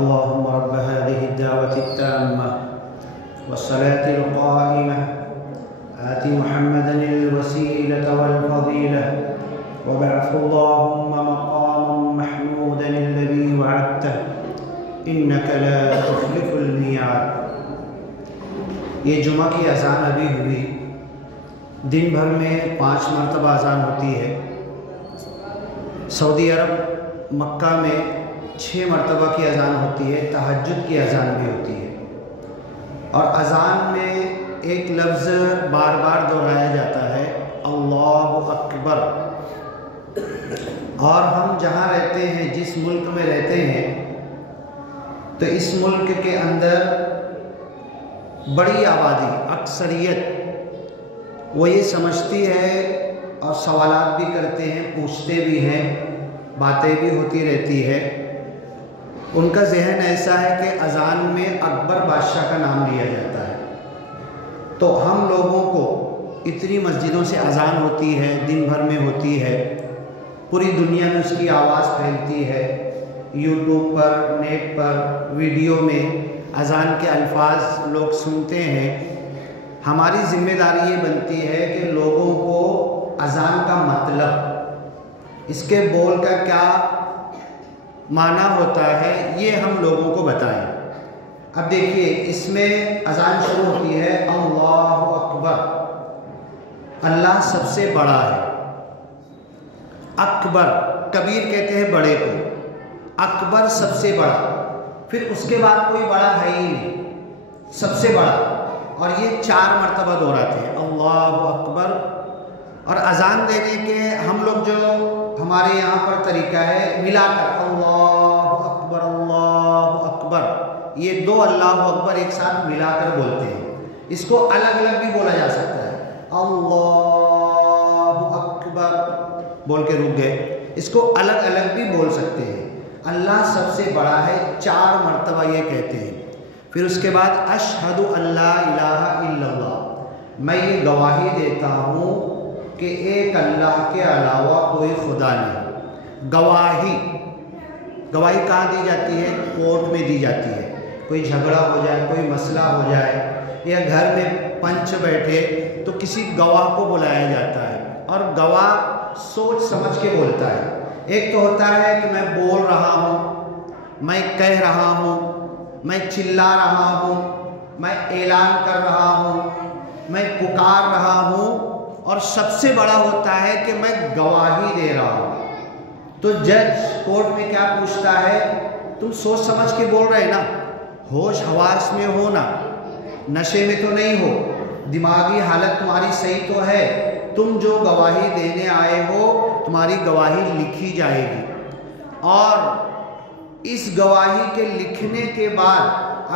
اللهم رب هذه الدعوة التامة والصلاة القائمة آت محمدا الوسيلة والفضيلة وابعثه اللهم مقاما محمودا الذي وعدته إنك لا تخلف الميعاد۔ یہ جمعہ کی اذان ابھی ہوئی، دن بھر میں 5 مرتبہ اذان ہوتی ہے۔ سعودی عرب مکہ میں 6 مرتبہ کی اذان ہوتی ہے، تہجد کی اذان بھی ہوتی ہے، اور اذان میں ایک لفظ بار بار دہرایا جاتا ہے، اللہ اکبر۔ اور ہم جہاں رہتے ہیں، جس ملک میں رہتے ہیں، تو اس ملک کے اندر بڑی آبادی، اکثریت وہ یہ سمجھتی ہے اور سوالات بھی کرتے ہیں، پوچھتے بھی ہیں، باتیں بھی ہوتی رہتی ہے۔ ان کا ذہن ایسا ہے کہ اذان میں اکبر بادشاہ کا نام لیا جاتا ہے۔ تو ہم لوگوں کو اتنی مسجدوں سے اذان ہوتی ہے، دن بھر میں ہوتی ہے، پوری دنیا میں اس کی آواز پھیلتی ہے، یوٹیوب پر، نیٹ پر، ویڈیو میں اذان کے الفاظ لوگ سنتے ہیں۔ ہماری ذمہ داری یہ بنتی ہے کہ لوگوں کو اذان کا مطلب، اس کے بول کا کیا معنی ہوتا ہے، یہ ہم لوگوں کو بتائیں۔ اب دیکھیے، اس میں اذان شروع ہوتی ہے اللہ اکبر، اللہ سب سے بڑا ہے۔ اکبر، کبیر کہتے ہیں بڑے کو، اکبر سب سے بڑا، پھر اس کے بعد کوئی بڑا ہے ہی نہیں، سب سے بڑا۔ اور یہ 4 مرتبہ دہراتے ہیں اللہ اکبر۔ اور اذان دینے کے ہم لوگ جو ہمارے یہاں پر طریقہ ہے، ملا کر اللہ اکبر، یہ 2 اللہ اکبر ایک ساتھ ملا کر بولتے ہیں۔ اس کو الگ الگ بھی بولا جا سکتا ہے، اللہ اکبر بول کے رک گئے، اس کو الگ الگ بھی بول سکتے ہیں۔ اللہ سب سے بڑا ہے، 4 مرتبہ یہ کہتے ہیں۔ پھر اس کے بعد اشہد ان لا الہ الا اللہ، میں یہ گواہی دیتا ہوں کہ ایک اللہ کے علاوہ کوئی خدا نہیں۔ گواہی کہاں دی جاتی ہے؟ کورٹ میں دی جاتی ہے۔ کوئی جھگڑا ہو جائے، کوئی مسئلہ ہو جائے، یا گھر میں پنچ بیٹھے تو کسی گواہ کو بلایا جاتا ہے، اور گواہ سوچ سمجھ کے بولتا ہے۔ ایک تو ہوتا ہے کہ میں بول رہا ہوں، میں کہہ رہا ہوں، میں چلا رہا ہوں، میں اعلان کر رہا ہوں، میں پکار رہا ہوں، اور سب سے بڑا ہوتا ہے کہ میں گواہی دے رہا ہوں۔ تو جج کورٹ میں کیا پوچھتا ہے؟ تم سوچ سمجھ کے بول رہے نا، ہوش حواس میں ہو نا، نشے میں تو نہیں ہو، دماغی حالت تمہاری صحیح تو ہے، تم جو گواہی دینے آئے ہو تمہاری گواہی لکھی جائے گی، اور اس گواہی کے لکھنے کے بعد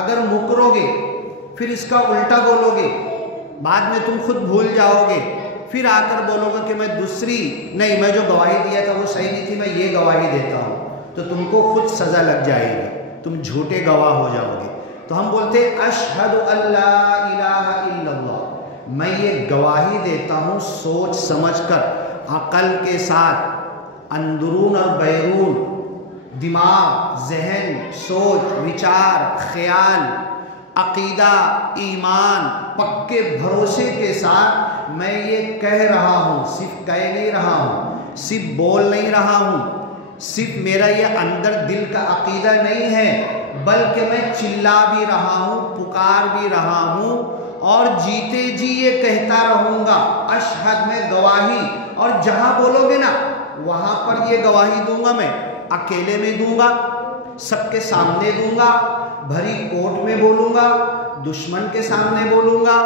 اگر مکرو گے، پھر اس کا الٹا بولو گے، بعد میں تم خود بھول جاؤ گے، پھر آ کر بولو گے کہ میں نہیں، میں جو گواہی دیا تھا وہ صحیح نہیں تھی، میں یہ گواہی دیتا ہوں، تو تم کو خود سزا لگ جائے گی۔ تم جھوٹے گواہ ہو جاؤ گے۔ تو ہم بولتے ہیں اشہد اللہ الہ الا اللہ، میں یہ گواہی دیتا ہوں سوچ سمجھ کر، عقل کے ساتھ، اندرون اور بیرون، دماغ، ذہن، سوچ، وچار، خیال، عقیدہ، ایمان، پکے بھروسے کے ساتھ میں یہ کہہ رہا ہوں، صرف کہہ نہیں رہا ہوں، صرف بول نہیں رہا ہوں، صرف میرا یہ اندر دل کا عقیدہ نہیں ہے، بلکہ میں چلا بھی رہا ہوں، پکار بھی رہا ہوں، اور جیتے جی یہ کہتا رہوں گا اشہد میں گواہی، اور جہاں بولو گے نا وہاں پر یہ گواہی دوں گا، میں اکیلے میں دوں گا، سب کے سامنے دوں گا، بھری کوٹ میں بولوں گا، دشمن کے سامنے بولوں گا،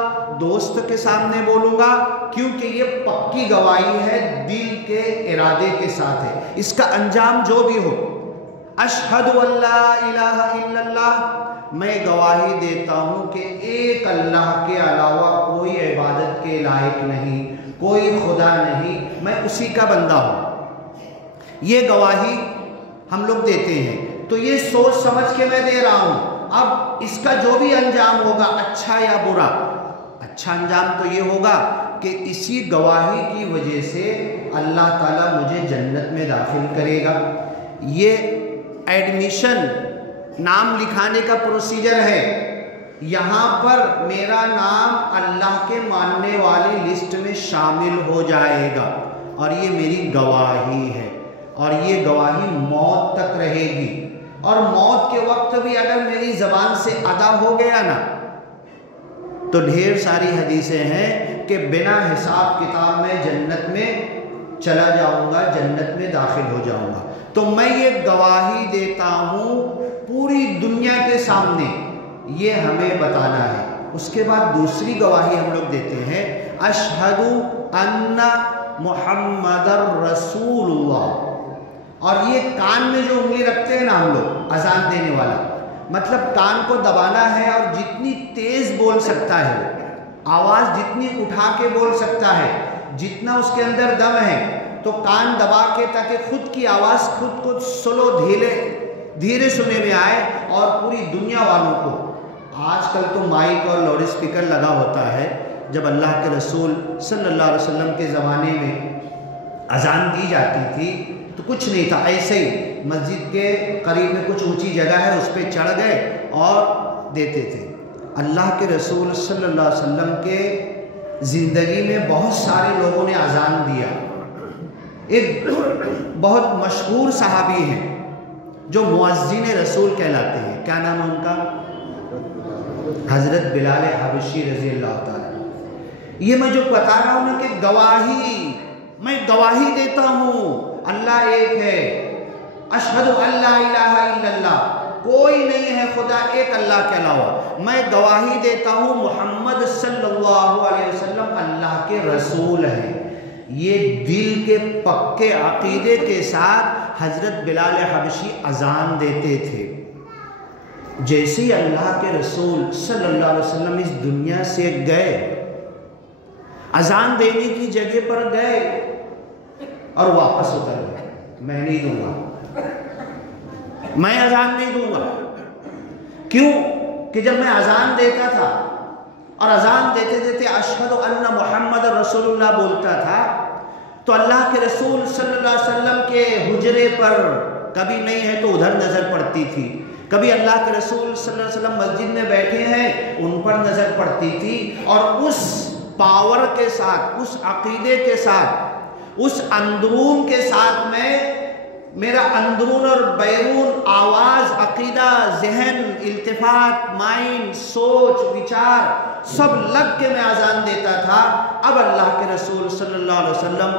دوست کے سامنے بولوں گا، کیونکہ یہ پکی گواہی ہے، دل کے ارادے کے ساتھ ہے، اس کا انجام جو بھی ہو۔ اشہد اللہ الہ الا اللہ، میں گواہی دیتا ہوں کہ ایک اللہ کے علاوہ کوئی عبادت کے لائق نہیں، کوئی خدا نہیں، میں اسی کا بندہ ہوں۔ یہ گواہی ہم لوگ دیتے ہیں، تو یہ سوچ سمجھ کے میں دے رہا ہوں، اب اس کا جو بھی انجام ہوگا اچھا یا برا، اچھا انجام تو یہ ہوگا کہ اسی گواہی کی وجہ سے اللہ تعالیٰ مجھے جنت میں داخل کرے گا۔ یہ ایڈمیشن، نام لکھانے کا پروسیجر ہے، یہاں پر میرا نام اللہ کے ماننے والی لسٹ میں شامل ہو جائے گا، اور یہ میری گواہی ہے، اور یہ گواہی موت تک رہے گی، اور موت کے وقت بھی اگر میری زبان سے ادا ہو گیا نا تو ڈھیر ساری حدیثیں ہیں کہ بنا حساب کتاب میں جنت میں چلا جاؤں گا، جنت میں داخل ہو جاؤں گا۔ تو میں یہ گواہی دیتا ہوں پوری دنیا کے سامنے، یہ ہمیں بتانا ہے۔ اس کے بعد دوسری گواہی ہم لوگ دیتے ہیں، اشہد ان محمد رسول اللہ، اور یہ کان میں جو انگلی رکھتے ہیں نا ہم لوگ اذان دینے والا، مطلب کان کو دبانا ہے، اور جتنی تیز بول سکتا ہے، آواز جتنی اٹھا کے بول سکتا ہے، جتنا اس کے اندر دم ہے، تو کان دبا کے تاکہ خود کی آواز خود کو سلو دھیرے سنے میں آئے، اور پوری دنیا والوں کو۔ آج کل تو مائک اور لاؤڈ اسپیکر لگا ہوتا ہے، جب اللہ کے رسول صلی اللہ علیہ وسلم کے زمانے میں اذان دی جاتی تھی تو کچھ نہیں تھا، ایسے ہی مسجد کے قریب میں کچھ اونچی جگہ ہے، اس پہ چڑھ گئے اور دیتے تھے۔ اللہ کے رسول صلی اللہ علیہ وسلم کے زندگی میں بہت سارے لوگوں نے اذان دیا۔ ایک بہت مشہور صحابی ہیں جو مؤذن رسول کہلاتے ہیں، کیا نام ہے ان کا؟ حضرت بلال حبشی رضی اللہ تعالیٰ۔ یہ میں جو بتا رہا ہوں نا کہ گواہی، میں گواہی دیتا ہوں اللہ ایک ہے، اشہد اللہ الہ الا اللہ، کوئی نہیں ہے خدا ایک اللہ کے علاوہ، میں گواہی دیتا ہوں محمد صلی اللہ علیہ وسلم اللہ کے رسول ہیں۔ یہ دل کے پکے عقیدے کے ساتھ حضرت بلال حبشی اذان دیتے تھے۔ جیسے ہی اللہ کے رسول صلی اللہ علیہ وسلم اس دنیا سے گئے، اذان دینے کی جگہ پر گئے اور واپس اتر گئے، میں نہیں دوں گا، میں اذان نہیں دوں گا۔ کیوں کہ جب میں اذان دیتا تھا اور اذان دیتے دیتے اشہد ان محمد رسول اللہ بولتا تھا تو اللہ کے رسول صلی اللہ علیہ وسلم کے حجرے پر کبھی نہیں ہے تو ادھر نظر پڑتی تھی، کبھی اللہ کے رسول صلی اللہ علیہ وسلم مسجد میں بیٹھے ہیں ان پر نظر پڑتی تھی، اور اس پاور کے ساتھ، اس عقیدے کے ساتھ، اس اندرون کے ساتھ میں میرا اندرون اور بیرون آواز، عقیدہ، ذہن، التفات، مائنڈ، سوچ، وچار سب لگ کے میں اذان دیتا تھا۔ اب اللہ کے رسول صلی اللہ علیہ وسلم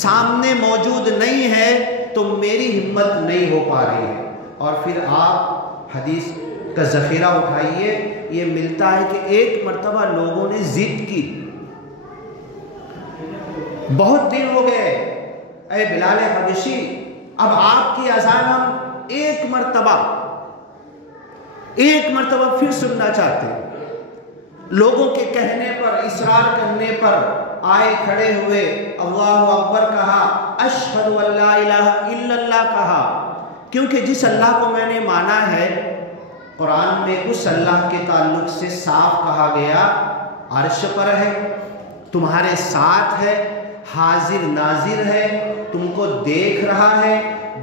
سامنے موجود نہیں ہے تو میری ہمت نہیں ہو پا رہی ہے، اور پھر آپ حدیث کا ذخیرہ اٹھائیے، یہ ملتا ہے کہ ایک مرتبہ لوگوں نے ضد کی، بہت دن ہو گئے اے بلال حبشی، اب آپ کی اذان ہم ایک مرتبہ پھر سننا چاہتے ہیں۔ لوگوں کے کہنے پر، اصرار کرنے پر آئے، کھڑے ہوئے، اللہ اکبر کہا، اشہد ان لا الہ الا اللہ کہا، کیونکہ جس اللہ کو میں نے مانا ہے قرآن میں اس اللہ کے تعلق سے صاف کہا گیا عرش پر ہے، تمہارے ساتھ ہے، حاضر ناظر ہے، تم کو دیکھ رہا ہے،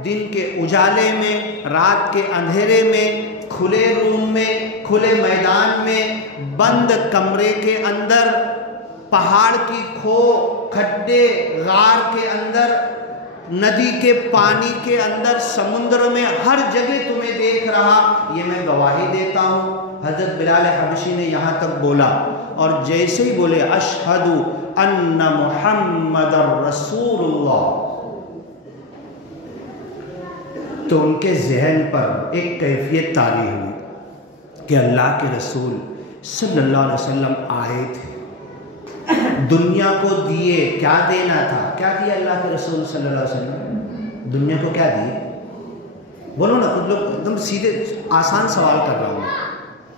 دن کے اجالے میں، رات کے اندھیرے میں، کھلے روم میں، کھلے میدان میں، بند کمرے کے اندر، پہاڑ کی کھو، کھڈے، غار کے اندر، ندی کے پانی کے اندر، سمندر میں، ہر جگہ تمہیں دیکھ رہا، یہ میں گواہی دیتا ہوں۔ حضرت بلال حبشی نے یہاں تک بولا، اور جیسے ہی بولے اشہد ان محمد رسول اللہ، تو ان کے ذہن پر ایک کیفیت طاری ہوئی کہ اللہ کے رسول صلی اللہ علیہ وسلم آئے تھے، دنیا کو دیے، کیا دینا تھا؟ کیا دیا اللہ کے رسول صلی اللہ علیہ وسلم؟ دنیا کو کیا دیے؟ بولو نا، کچھ لوگ ایک دم سیدھے آسان سوال کر رہا ہوں۔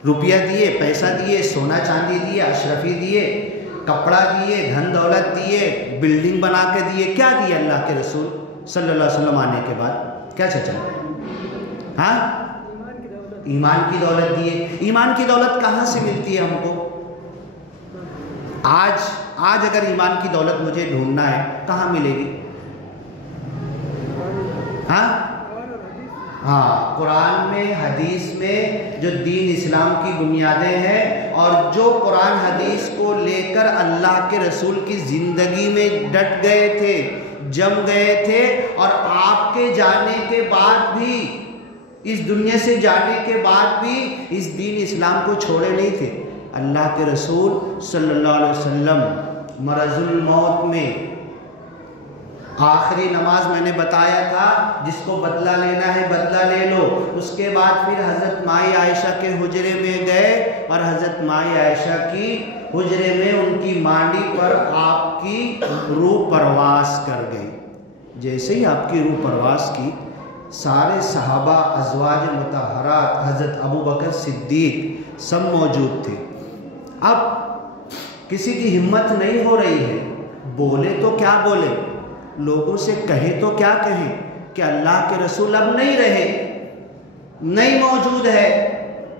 روپیہ دیے، پیسہ دیے، سونا چاندی دیے، اشرفی دیے، کپڑا دیے، دھن دولت دیے، بلڈنگ بنا کے دیے، کیا دیے اللہ کے رسول صلی اللہ علیہ وسلم آنے کے بعد؟ کیا چچا؟ ہاں، ایمان کی دولت دیے۔ ایمان کی دولت کہاں سے ملتی ہے ہم کو؟ آج اگر ایمان کی دولت مجھے ڈھونڈنا ہے، کہاں ملے گی؟ ہاں، قرآن میں، حدیث میں، جو دین اسلام کی بنیادیں ہیں، اور جو قرآن حدیث کو لے کر اللہ کے رسول کی زندگی میں ڈٹ گئے تھے، جم گئے تھے، اور آپ کے جانے کے بعد بھی، اس دنیا سے جانے کے بعد بھی اس دین اسلام کو چھوڑے نہیں تھے۔ اللہ کے رسول صلی اللہ علیہ وسلم مرض الموت میں، آخری نماز میں نے بتایا تھا، جس کو بدلہ لینا ہے بدلہ لے لو۔ اس کے بعد پھر حضرت مائی عائشہ کے حجرے میں گئے، اور حضرت مائی عائشہ کی حجرے میں ان کی مانڈی پر آپ کی روح پرواز کر گئی۔ جیسے ہی آپ کی روح پرواز کی، سارے صحابہ، ازواج مطہرات، حضرت ابو بکر صدیق سب موجود تھے۔ اب کسی کی ہمت نہیں ہو رہی ہے، بولے تو کیا بولے، لوگوں سے کہے تو کیا کہیں کہ اللہ کے رسول اب نہیں رہے، نہیں موجود ہے،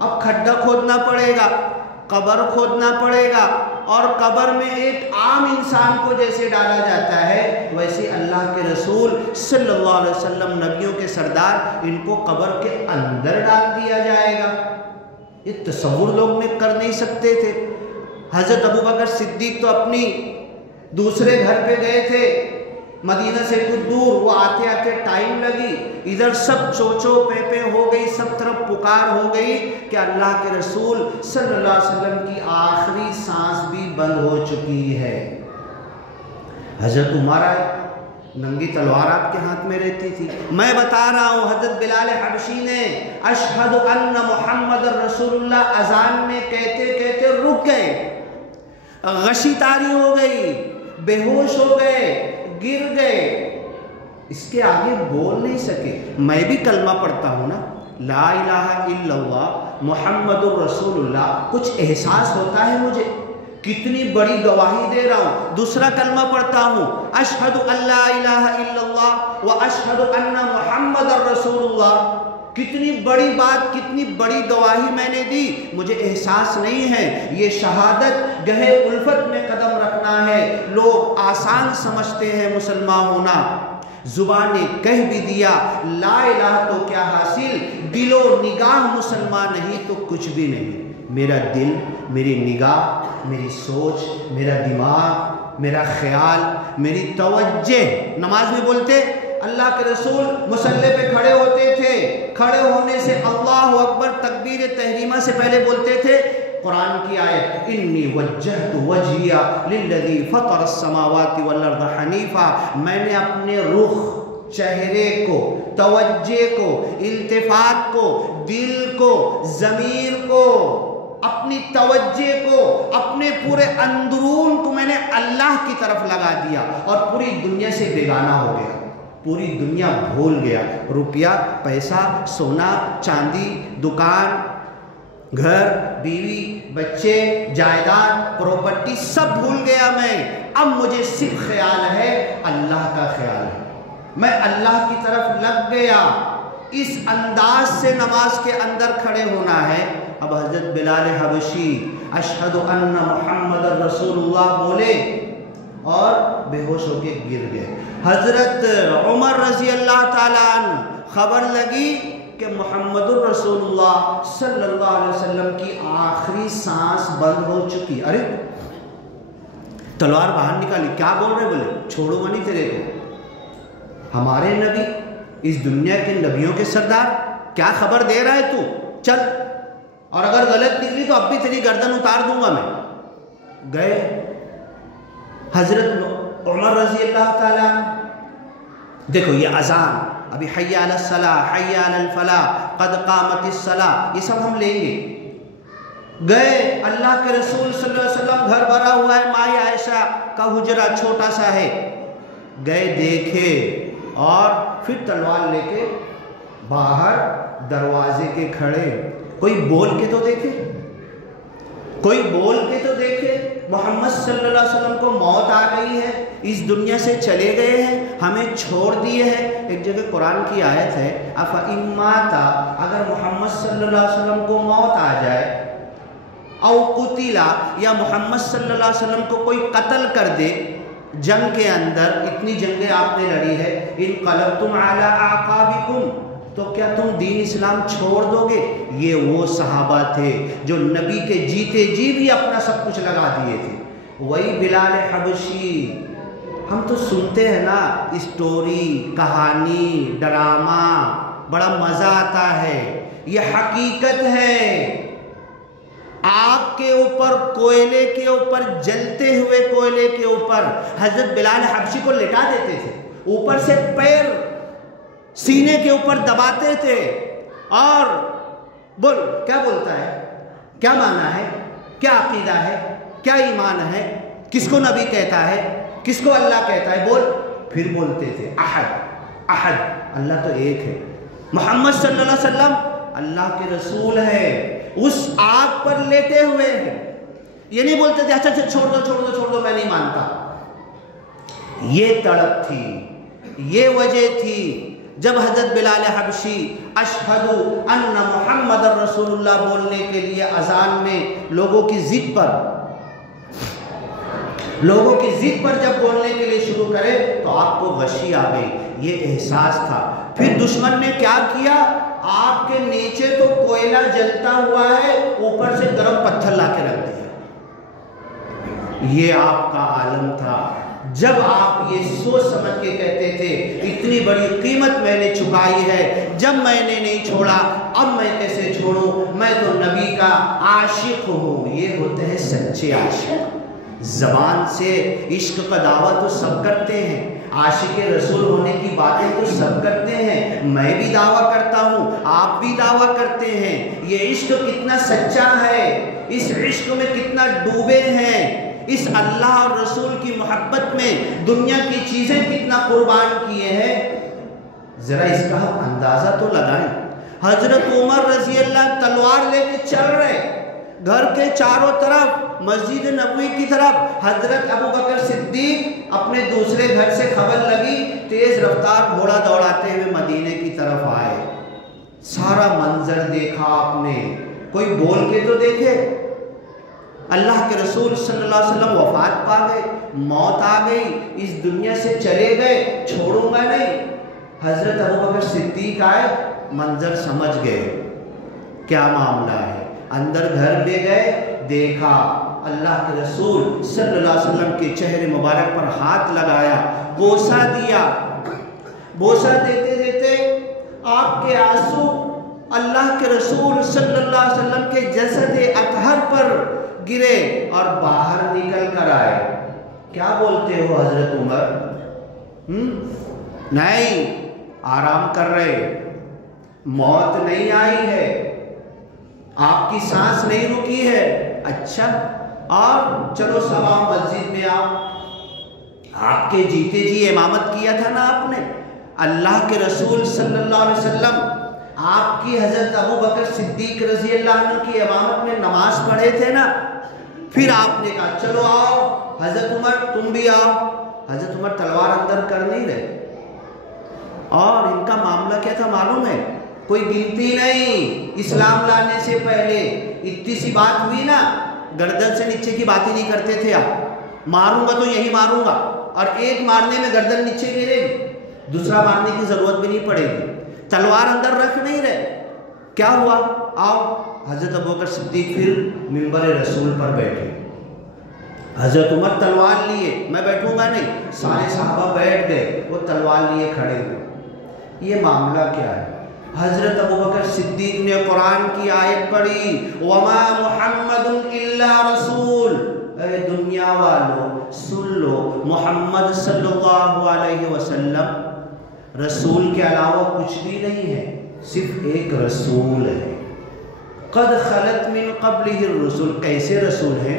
اب کھڈا کھودنا پڑے گا، قبر کھودنا پڑے گا، اور قبر میں ایک عام انسان کو جیسے ڈالا جاتا ہے، ویسے اللہ کے رسول صلی اللہ علیہ وسلم، نبیوں کے سردار، ان کو قبر کے اندر ڈال دیا جائے گا۔ یہ تصور لوگ میں کر نہیں سکتے تھے۔ حضرت ابو بکر صدیق تو اپنی دوسرے گھر پہ گئے تھے، مدینہ سے کچھ دور، وہ آتے آتے ٹائم لگی، ادھر سب چوچو پے ہو گئی، سب طرف پکار ہو گئی کہ اللہ کے رسول صلی اللہ علیہ وسلم کی آخری سانس بھی بند ہو چکی ہے۔ حضرت عمر آئے، ننگی تلوار آپ کے ہاتھ میں رہتی تھی۔ میں بتا رہا ہوں، حضرت بلال حبشی نے اشہد ان محمد رسول اللہ اذان میں کہتے کہتے رک گئے، غشی طاری ہو گئی، بے ہوش ہو گئے، گر گئے، اس کے آگے بول نہیں سکے۔ میں بھی کلمہ پڑھتا ہوں نا، لا الہ الا اللہ محمد الرسول اللہ، کچھ احساس ہوتا ہے مجھے، کتنی بڑی گواہی دے رہا ہوں۔ دوسرا کلمہ پڑھتا ہوں، اشہد ان لا الہ الا اللہ و اشہد ان محمد الرسول اللہ، کتنی بڑی بات، کتنی بڑی گواہی میں نے دی، مجھے احساس نہیں ہے۔ یہ شہادت گہے الفت میں قدم رکھنا ہے۔ لوگ آسان سمجھتے ہیں مسلمان ہونا، زبان نے کہہ بھی دیا لا الہ تو کیا حاصل، دل و نگاہ مسلمان نہیں تو کچھ بھی نہیں۔ میرا دل، میری نگاہ، میری سوچ، میرا دماغ، میرا خیال، میری توجہ، نماز میں بولتے اللہ کے رسول مصلی پہ کھڑے ہوتے تھے، کھڑے ہونے سے اللہ اکبر تکبیر تحریمہ سے پہلے بولتے تھے قرآن کی آیت، انی وجہت وجہی للذی فطر السماوات والارض حنیفا، میں نے اپنے رخ، چہرے کو، توجہ کو، التفات کو، دل کو، ضمیر کو، اپنی توجہ کو، اپنے پورے اندرون کو میں نے اللہ کی طرف لگا دیا، اور پوری دنیا سے بیگانہ ہو گیا، پوری دنیا بھول گیا۔ روپیہ، پیسہ، سونا، چاندی، دکان، گھر، بیوی، بچے، جائیداد، پراپرٹی، سب بھول گیا میں۔ اب مجھے صرف خیال ہے اللہ کا خیال ہے، میں اللہ کی طرف لگ گیا۔ اس انداز سے نماز کے اندر کھڑے ہونا ہے۔ اب حضرت بلال حبشی اشہد ان محمد رسول اللہ بولے اور بے ہوش ہو کے گر گئے۔ حضرت عمر رضی اللہ تعالیٰ عنہ خبر لگی کہ محمد الرسول اللہ صلی اللہ علیہ وسلم کی آخری سانس بند ہو چکی۔ ارے تلوار باہر نکالی، کیا بول رہے؟ بولے چھوڑوں گا نہیں تیرے کو، ہمارے نبی، اس دنیا کے نبیوں کے سردار، کیا خبر دے رہا ہے تو؟ چل، اور اگر غلط نکلی تو اب بھی تیری گردن اتار دوں گا میں۔ گئے حضرت عمر رضی اللہ تعالیٰ، دیکھو یہ اذان، ابھی حی علی الصلاۃ، حی علی الفلاح، قد قامت الصلاۃ، یہ سب ہم لیں گے۔ گئے، اللہ کے رسول صلی اللہ علیہ وسلم، گھر بھرا ہوا ہے، ماں عائشہ کا حجرہ چھوٹا سا ہے، گئے دیکھے، اور پھر تلوار لے کے باہر دروازے کے کھڑے۔ کوئی بول کے تو دیکھے، کوئی بول کے تو دیکھے، محمد صلی اللہ علیہ وسلم کو موت آ گئی ہے، اس دنیا سے چلے گئے ہیں، ہمیں چھوڑ دیے ہیں۔ ایک جگہ قرآن کی آیت ہے، اَفَإِن مَاتَ، اگر محمد صلی اللہ علیہ وسلم کو موت آ جائے، او قتلا، یا محمد صلی اللہ علیہ وسلم کو کوئی قتل کر دے جنگ کے اندر، اتنی جنگیں آپ نے لڑی ہے، انقلبتم علی اعقابکم، تو کیا تم دین اسلام چھوڑ دو گے؟ یہ وہ صحابہ تھے جو نبی کے جیتے جی بھی اپنا سب کچھ لگا دیے تھے۔ وہی بلال حبشی، ہم تو سنتے ہیں نا اسٹوری، کہانی، ڈرامہ، بڑا مزہ آتا ہے، یہ حقیقت ہے۔ آگ کے اوپر، کوئلے کے اوپر، جلتے ہوئے کوئلے کے اوپر حضرت بلال حبشی کو لٹا دیتے تھے، اوپر سے پیر سینے کے اوپر دباتے تھے، اور بول کیا بولتا ہے، کیا معنی ہے، کیا عقیدہ ہے، کیا ایمان ہے، کس کو نبی کہتا ہے، کس کو اللہ کہتا ہے، بول۔ پھر بولتے تھے احد، احد، اللہ تو ایک ہے، محمد صلی اللہ علیہ وسلم اللہ کے رسول ہے، اس آگ پر لیٹے ہوئے ہیں۔ یہ نہیں بولتے تھے اچھا اچھا چھوڑ دو چھوڑ دو چھوڑ دو، میں نہیں مانتا۔ یہ تڑپ تھی، یہ وجہ تھی جب حضرت بلال حبشی اشہد ان محمد رسول اللہ بولنے کے لیے اذان میں لوگوں کی ضد پر جب بولنے کے لیے شروع کرے تو آپ کو غشی آ گئی، یہ احساس تھا۔ پھر دشمن نے کیا کیا، آپ کے نیچے تو کوئلہ جلتا ہوا ہے، اوپر سے گرم پتھر لا کے رکھ دیا۔ یہ آپ کا عالم تھا جب آپ یہ سوچ سمجھ کے کہتے تھے اتنی بڑی قیمت میں نے چکائی ہے، جب میں نے نہیں چھوڑا اب میں کیسے چھوڑوں، میں تو نبی کا عاشق ہوں۔ یہ ہوتے ہیں سچے عاشق، زبان سے عشق کا دعویٰ تو سب کرتے ہیں، عاشق رسول ہونے کی باتیں تو سب کرتے ہیں، میں بھی دعویٰ کرتا ہوں، آپ بھی دعویٰ کرتے ہیں۔ یہ عشق کتنا سچا ہے، اس عشق میں کتنا ڈوبے ہیں، اس اللہ اور رسول کی محبت میں دنیا کی چیزیں کتنا قربان کیے ہیں، ذرا اس کا ہم اندازہ تو لگائیں۔ حضرت عمر رضی اللہ تلوار لے کے چل رہے، گھر کے چاروں طرف، مسجد نبوی کی طرف، حضرت ابو بکر صدیق اپنے دوسرے گھر سے خبر لگی، تیز رفتار گھوڑا دوڑاتے ہوئے مدینے کی طرف آئے۔ سارا منظر دیکھا آپ نے، کوئی بول کے تو دیکھے۔ اللہ کے رسول صلی اللہ علیہ وسلم وفات پا گئے، موت آ گئی، اس دنیا سے چلے گئے، چھوڑوں گا نہیں۔ حضرت ابو بکر صدیق آئے، منظر سمجھ گئے کیا معاملہ ہے، اندر گھر لے گئے، دیکھا اللہ کے رسول صلی اللہ علیہ وسلم کے چہرے مبارک پر ہاتھ لگایا، بوسہ دیا، بوسہ دیتے دیتے آپ کے آنسو اللہ کے رسول صلی اللہ علیہ وسلم کے جسد اطہر پر گرے اور باہر نکل کر آئے۔ کیا بولتے ہو حضرت عمر؟ نہیں، آرام کر رہے، موت نہیں آئی ہے، آپ کی سانس نہیں رکی ہے۔ اچھا، اور چلو سوا مسجد میں آؤ، آپ کے جیتے جی امامت کیا تھا نا آپ نے، اللہ کے رسول صلی اللہ علیہ وسلم آپ کی حضرت ابو بکر صدیق رضی اللہ عنہ کی امامت میں نماز پڑھے تھے نا، پھر آپ نے کہا چلو آؤ حضرت عمر تم بھی آؤ۔ حضرت عمر تلوار اندر کر نہیں رہے، اور ان کا معاملہ کیا تھا معلوم ہے، کوئی گنتی نہیں. اسلام لانے سے پہلے اتنی سی بات ہوئی نا، گردن سے نیچے کی بات ہی نہیں کرتے تھے. آپ ماروں گا تو یہی ماروں گا، اور ایک مارنے میں گردن نیچے گرے گی، دوسرا مارنے کی ضرورت بھی نہیں پڑے گی. تلوار اندر رکھ نہیں رہے. کیا ہوا؟ آؤ. حضرت ابوبکر صدیق پھر منبر رسول پر بیٹھے. حضرت عمر تلوار لیے، میں بیٹھوں گا نہیں. سارے صحابہ بیٹھ گئے، وہ تلوار لیے کھڑے ہوئے. یہ معاملہ کیا ہے؟ حضرت ابوبکر صدیق نے قرآن کی آیت پڑھی، وَمَا مُحَمَّدٌ إِلَّا رَسُولٌ. اے دنیا والو سن لو، محمد صلی اللہ علیہ وسلم رسول کے علاوہ کچھ بھی نہیں ہے، صرف ایک رسول ہے. قد خلت من قبلہ الرسل. کیسے رسول ہیں؟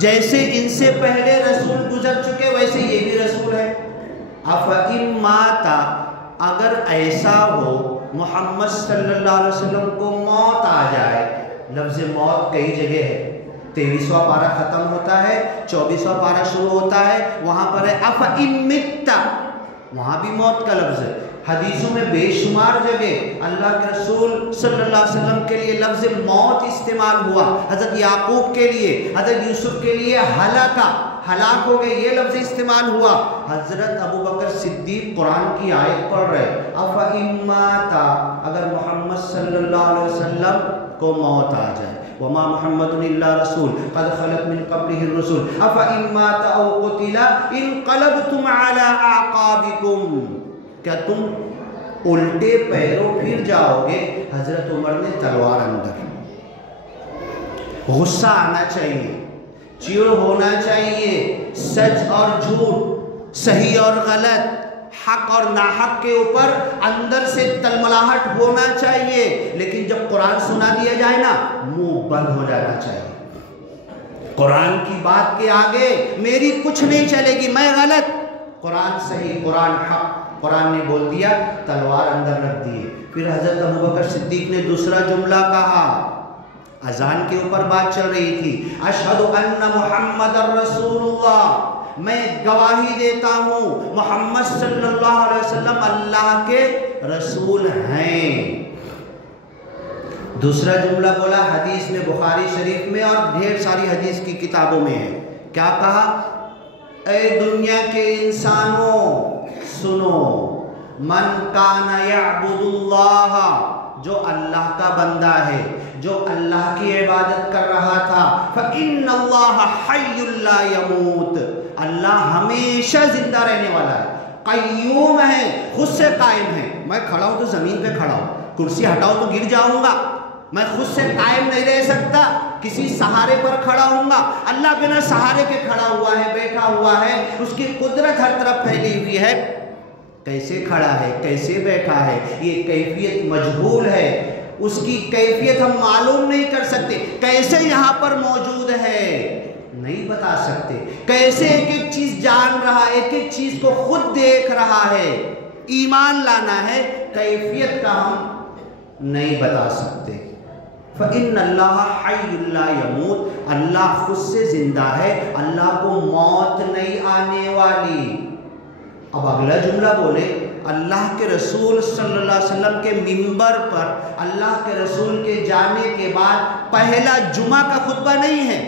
جیسے ان سے پہلے رسول گزر چکے ویسے یہ بھی رسول ہے. افإن مات، اگر ایسا ہو محمد صلی اللہ علیہ وسلم کو موت آ جائے. لفظ موت کئی جگہ ہے. 23واں پارہ ختم ہوتا ہے، 24واں پارہ شروع ہوتا ہے، وہاں پر ہے افإن مت، وہاں بھی موت کا لفظ ہے. حدیثوں میں بے شمار جگہ اللہ کے رسول صلی اللہ علیہ وسلم کے لیے لفظ موت استعمال ہوا. حضرت یعقوب کے لیے، حضرت یوسف کے لیے ہلاک ہو گئے، یہ لفظ استعمال ہوا. حضرت ابوبکر صدیق قرآن کی آیت پڑھ رہے، افإن مات، اگر محمد صلی اللہ علیہ وسلم کو موت آ جائے. وما محمد الا رسول قد خلت من قبله الرسل افإن مات او قتل انقلبتم على اعقابكم. کیا تم الٹے پیروں پھر جاؤ گے؟ حضرت عمر نے تلوار اندر. غصہ آنا چاہیے، چڑ ہونا چاہیے. سچ اور جھوٹ، صحیح اور غلط، حق اور ناحق کے اوپر اندر سے تلملاہٹ ہونا چاہیے. لیکن جب قرآن سنا دیا جائے نا، منہ بند ہو جانا چاہیے. قرآن کی بات کے آگے میری کچھ نہیں چلے گی. میں غلط، قرآن صحیح، قرآن حق. قرآن نے بول دیا، تلوار اندر رکھ دیے. پھر حضرت ابوبکر صدیق نے دوسرا جملہ کہا. اذان کے اوپر بات چل رہی تھی. اشہد ان محمد رسول اللہ، میں گواہی دیتا ہوں محمد صلی اللہ علیہ وسلم اللہ کے رسول ہیں. دوسرا جملہ بولا، حدیث میں بخاری شریف میں اور ڈھیر ساری حدیث کی کتابوں میں ہے. کیا کہا؟ اے دنیا کے انسانوں سنو، من کان یعبد اللہ، جو اللہ کا بندہ ہے، جو اللہ کی عبادت کر رہا تھا، فإن اللہ حی لا یموت، اللہ ہمیشہ زندہ رہنے والا ہے، قیوم ہے، خود سے قائم ہے. میں کھڑا ہوں تو زمین پہ کھڑا ہوں، کرسی ہٹاؤ تو گر جاؤں گا. میں خود سے قائم نہیں رہ سکتا، کسی سہارے پر کھڑا ہوں گا. اللہ بنا سہارے کے کھڑا ہوا ہے، بیٹھا ہوا ہے، اس کی قدرت ہر طرف پھیلی ہوئی ہے. کیسے کھڑا ہے، کیسے بیٹھا ہے، یہ کیفیت مجہول ہے. اس کی کیفیت ہم معلوم نہیں کر سکتے. کیسے یہاں پر موجود ہے نہیں بتا سکتے. کیسے ایک ایک چیز جان رہا ہے، ایک ایک چیز کو خود دیکھ رہا ہے. ایمان لانا ہے، کیفیت کا ہم نہیں بتا سکتے. فإن اللہ حی لا یموت، اللہ خود سے زندہ ہے، اللہ کو موت نہیں آنے والی. اب اگلا جملہ بولے، اللہ کے رسول صلی اللہ علیہ وسلم کے منبر پر اللہ کے رسول کے جانے کے بعد پہلا جمعہ کا خطبہ نہیں ہے،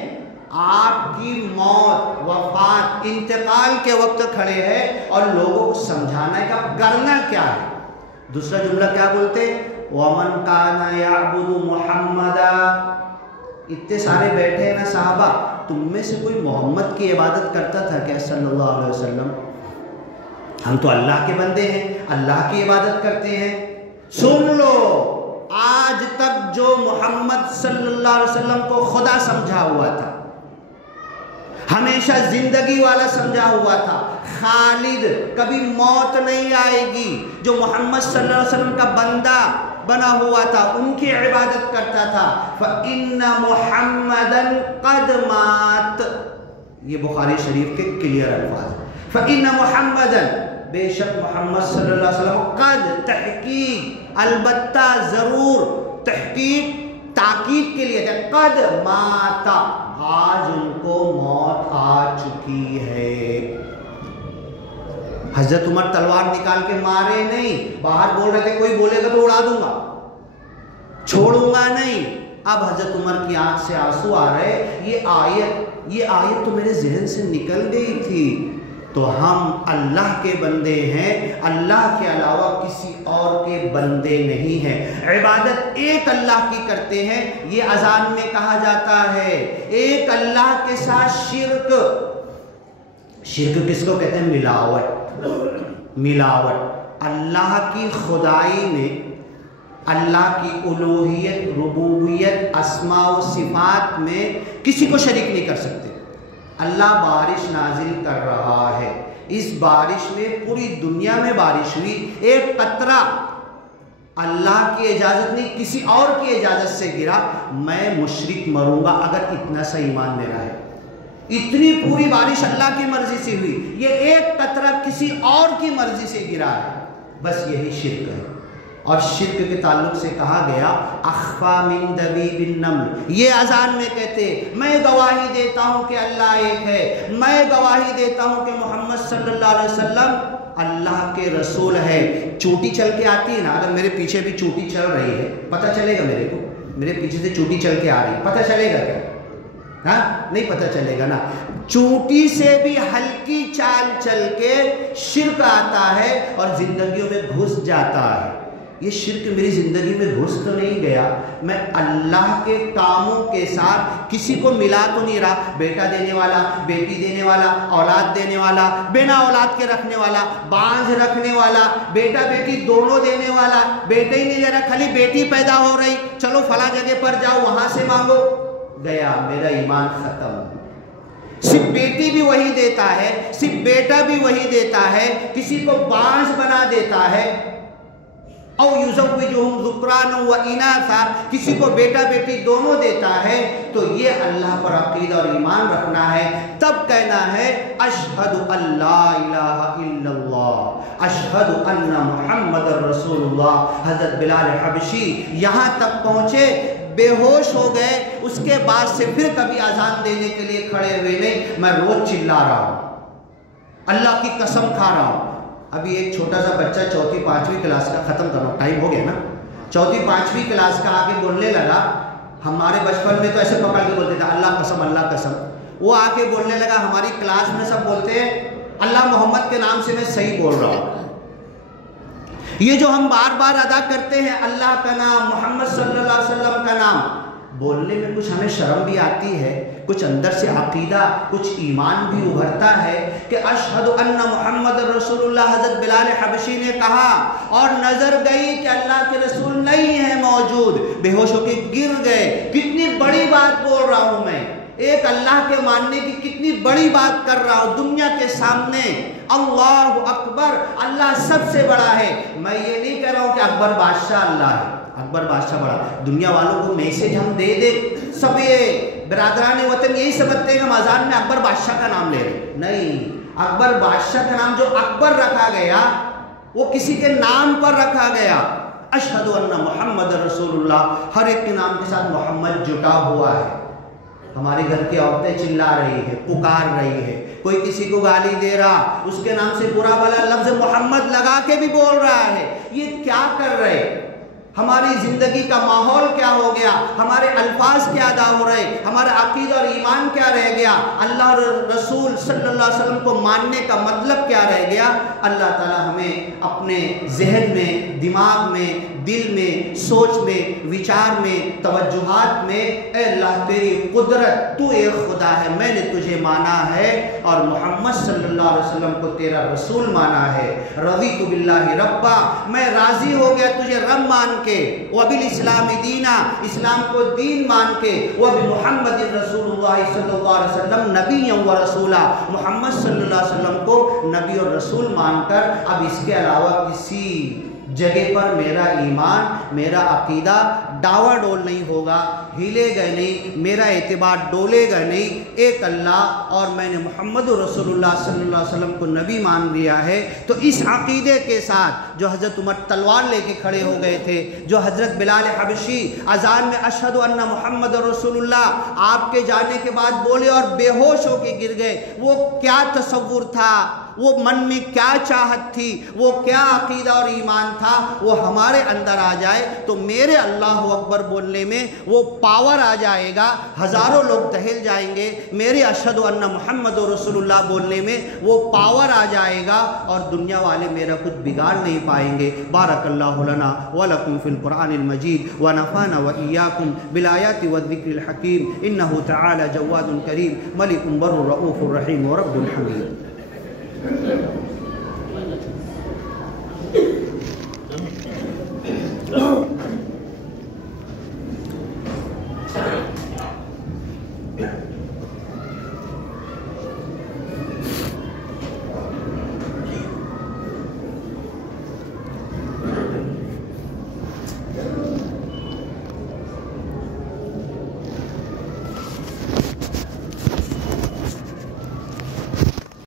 آپ کی موت، وفات، انتقال کے وقت کھڑے ہیں اور لوگوں کو سمجھانا ہے کہ اب کرنا کیا ہے. دوسرا جملہ کیا بولتے؟ وَمَنْ كَانَ يَعْبُدُ مُحَمَّدًا. اتنے سارے بیٹھے ہیں نا صحابہ، تم میں سے کوئی محمد کی عبادت کرتا تھا کیا صلی اللہ علیہ وسلم؟ ہم تو اللہ کے بندے ہیں، اللہ کی عبادت کرتے ہیں. سن لو، آج تک جو محمد صلی اللہ علیہ وسلم کو خدا سمجھا ہوا تھا، ہمیشہ زندگی والا سمجھا ہوا تھا، خالد، کبھی موت نہیں آئے گی، جو محمد صلی اللہ علیہ وسلم کا بندہ بنا ہوا تھا، ان کی عبادت کرتا تھا. فَإِنَّ مُحَمَّدًا قَدْ مَاتَ، یہ بخاری شریف کے کلیئر الفاظ. فَإِنَّ مُحَمَّدًا، بے شک محمد صلی اللہ علیہ وسلم، قد، تحقیق، البتہ، ضرور، تحقیق تاکید کے لیے تھا، قد مات، آج ان کو موت آ چکی ہے. حضرت عمر تلوار نکال کے مارے نہیں، باہر بول رہے تھے کوئی بولے گا تو اڑا دوں گا. چھوڑوں گا نہیں۔ اب حضرت عمر کی آنکھ سے آنسو آ رہے، یہ آیت تو میرے ذہن سے نکل گئی تھی، تو ہم اللہ کے بندے ہیں، اللہ کے علاوہ کسی اور کے بندے نہیں ہیں، عبادت ایک اللہ کی کرتے ہیں، یہ اذان میں کہا جاتا ہے۔ ایک اللہ کے ساتھ شرک کس کو کہتے ہیں؟ ملاوٹ۔ اللہ کی خدائی میں، اللہ کی الوہیت، ربوبیت، اسماء و صفات میں کسی کو شریک نہیں کر سکتے۔ اللہ بارش نازل کر رہا ہے، اس بارش میں پوری دنیا میں بارش ہوئی، ایک قطرہ اللہ کی اجازت نہیں کسی اور کی اجازت سے گرا، میں مشرک مروں گا اگر اتنا سا ایمان میرا ہے۔ اتنی پوری بارش اللہ کی مرضی سے ہوئی، یہ ایک قطرہ کسی اور کی مرضی سے گرا ہے، بس یہی شرک ہے۔ اور شرک کے تعلق سے کہا گیا اخفا من دبیب النمل، یہ اذان میں کہتے میں گواہی دیتا ہوں کہ اللہ ایک ہے، میں گواہی دیتا ہوں کہ محمد صلی اللہ علیہ وسلم اللہ کے رسول ہے۔ چوٹی چل کے آتی ہے نا، اگر میرے پیچھے بھی چوٹی چل رہی ہے پتہ چلے گا میرے کو؟ میرے پیچھے سے چوٹی چل کے آ رہی ہے، پتہ چلے گا کیا؟ ہاں نہیں پتہ چلے گا نا۔ چوٹی سے بھی ہلکی چال چل کے شرک آتا ہے اور زندگیوں میں گھس جاتا ہے۔ یہ شرک میری زندگی میں گھس تو نہیں گیا، میں اللہ کے کاموں کے ساتھ کسی کو ملا تو نہیں رہا، بیٹا دینے والا، بیٹی دینے والا، اولاد دینے والا، بنا اولاد کے رکھنے والا، بانجھ رکھنے والا، بیٹا بیٹی دونوں دینے والا، بیٹا ہی نہیں دے رہا، خالی بیٹی پیدا ہو رہی، چلو فلاں جگہ پر جاؤ وہاں سے مانگو، گیا میرا ایمان ختم۔ صرف بیٹی بھی وہی دیتا ہے، صرف بیٹا بھی وہی دیتا ہے، کسی کو بانجھ بنا دیتا ہے، او یزوجہم ذکرانا و اناثا، کسی کو بیٹا بیٹی دونوں دیتا ہے، تو یہ اللہ پر عقیدہ اور ایمان رکھنا ہے۔ تب کہنا ہے اشہد ان لا الہ الا اللہ، اشہد ان محمد رسول اللہ۔ حضرت بلال حبشی یہاں تک پہنچے، بے ہوش ہو گئے، اس کے بعد سے پھر کبھی اذان دینے کے لیے کھڑے ہوئے نہیں۔ میں روز چلا رہا ہوں، اللہ کی قسم کھا رہا ہوں۔ ابھی ایک چھوٹا سا بچہ چوتھی پانچویں کلاس کا، ختم کرنا ٹائم ہو گیا نا، چوتھی پانچویں کلاس کا آ کے بولنے لگا، ہمارے بچپن میں تو ایسے پکڑ کے بولتے تھے اللہ قسم اللہ قسم، وہ آ کے بولنے لگا ہماری کلاس میں سب بولتے ہیں اللہ محمد کے نام سے میں صحیح بول رہا ہوں۔ یہ جو ہم بار بار ادا کرتے ہیں اللہ کا نام، محمد صلی اللہ علیہ وسلم کا نام، بولنے میں کچھ ہمیں شرم بھی آتی ہے، کچھ اندر سے عقیدہ، کچھ ایمان بھی ابھرتا ہے کہ اشہد ان محمد رسول اللہ۔ حضرت بلال حبشی نے کہا اور نظر گئی کہ اللہ کے رسول نہیں ہے موجود، بے ہوش ہو کے گر گئے۔ کتنی بڑی بات بول رہا ہوں میں، ایک اللہ کے ماننے کی کتنی بڑی بات کر رہا ہوں دنیا کے سامنے۔ اللہ اکبر، اللہ سب سے بڑا ہے۔ میں یہ نہیں کہہ رہا ہوں کہ اکبر بادشاہ اللہ ہے، اکبر بادشاہ بڑا، دنیا والوں کو میسیج ہم دے دے، سب یہ برادران وطن یہی سمجھتے ہیں کہ ہم اذان میں اکبر بادشاہ کا نام لے رہے، نہیں۔ اکبر بادشاہ کا نام جو اکبر رکھا گیا وہ کسی کے نام پر رکھا گیا۔ اشہد ان محمد رسول اللہ، ہر ایک کے نام کے ساتھ محمد جٹا ہوا ہے۔ ہمارے گھر کی عورتیں چلا رہی ہے، پکار رہی ہے، کوئی کسی کو گالی دے رہا، اس کے نام سے برا والا لفظ محمد لگا کے بھی بول رہا ہے۔ یہ کیا کر رہے؟ ہماری زندگی کا ماحول کیا ہو گیا؟ ہمارے الفاظ کیا ادا ہو رہے؟ ہمارا عقیدہ اور ایمان کیا رہ گیا؟ اللہ اور رسول صلی اللہ علیہ وسلم کو ماننے کا مطلب کیا رہ گیا؟ اللہ تعالی ہمیں اپنے ذہن میں، دماغ میں، دل میں، سوچ میں، وچار میں، توجہات میں، اے اللہ تیری قدرت، تو ایک خدا ہے، میں نے تجھے مانا ہے اور محمد صلی اللہ علیہ وسلم کو تیرا رسول مانا ہے۔ رضیت باللہ ربا، میں راضی ہو گیا تجھے رب مان کے، وبالاسلام دینا، اسلام کو دین مان کے، وبمحمد رسول اللہ صلی اللہ علیہ وسلم نبی و رسولہ، محمد صلی اللہ علیہ وسلم کو نبی اور رسول مان کر اب اس کے علاوہ کسی جگہ پر میرا ایمان، میرا عقیدہ ڈاوا ڈول نہیں ہوگا، ہلے گا نہیں، میرا اعتبار ڈولے گا نہیں۔ ایک اللہ اور میں نے محمد رسول اللہ صلی اللہ علیہ وسلم کو نبی مان لیا ہے۔ تو اس عقیدے کے ساتھ جو حضرت عمر تلوار لے کے کھڑے ہو گئے تھے، جو حضرت بلال حبشی اذان میں اشہد ان محمد رسول اللہ آپ کے جانے کے بعد بولے اور بے ہوش ہو کے گر گئے، وہ کیا تصور تھا، وہ من میں کیا چاہت تھی، وہ کیا عقیدہ اور ایمان تھا، وہ ہمارے اندر آ جائے تو میرے اللہ اکبر بولنے میں وہ پاور آ جائے گا، ہزاروں لوگ دہل جائیں گے، میرے اشہد ان محمد رسول اللہ بولنے میں وہ پاور آ جائے گا اور دنیا والے میرا کچھ بگاڑ نہیں پائیں گے۔ بارک اللہ لنا ولکم فی القرآن المجید ونفعنا وإیاکم بالآیات والذکر الحکیم انہ تعالی جواد کریم ملک بر رؤوف رحیم ورب حمید۔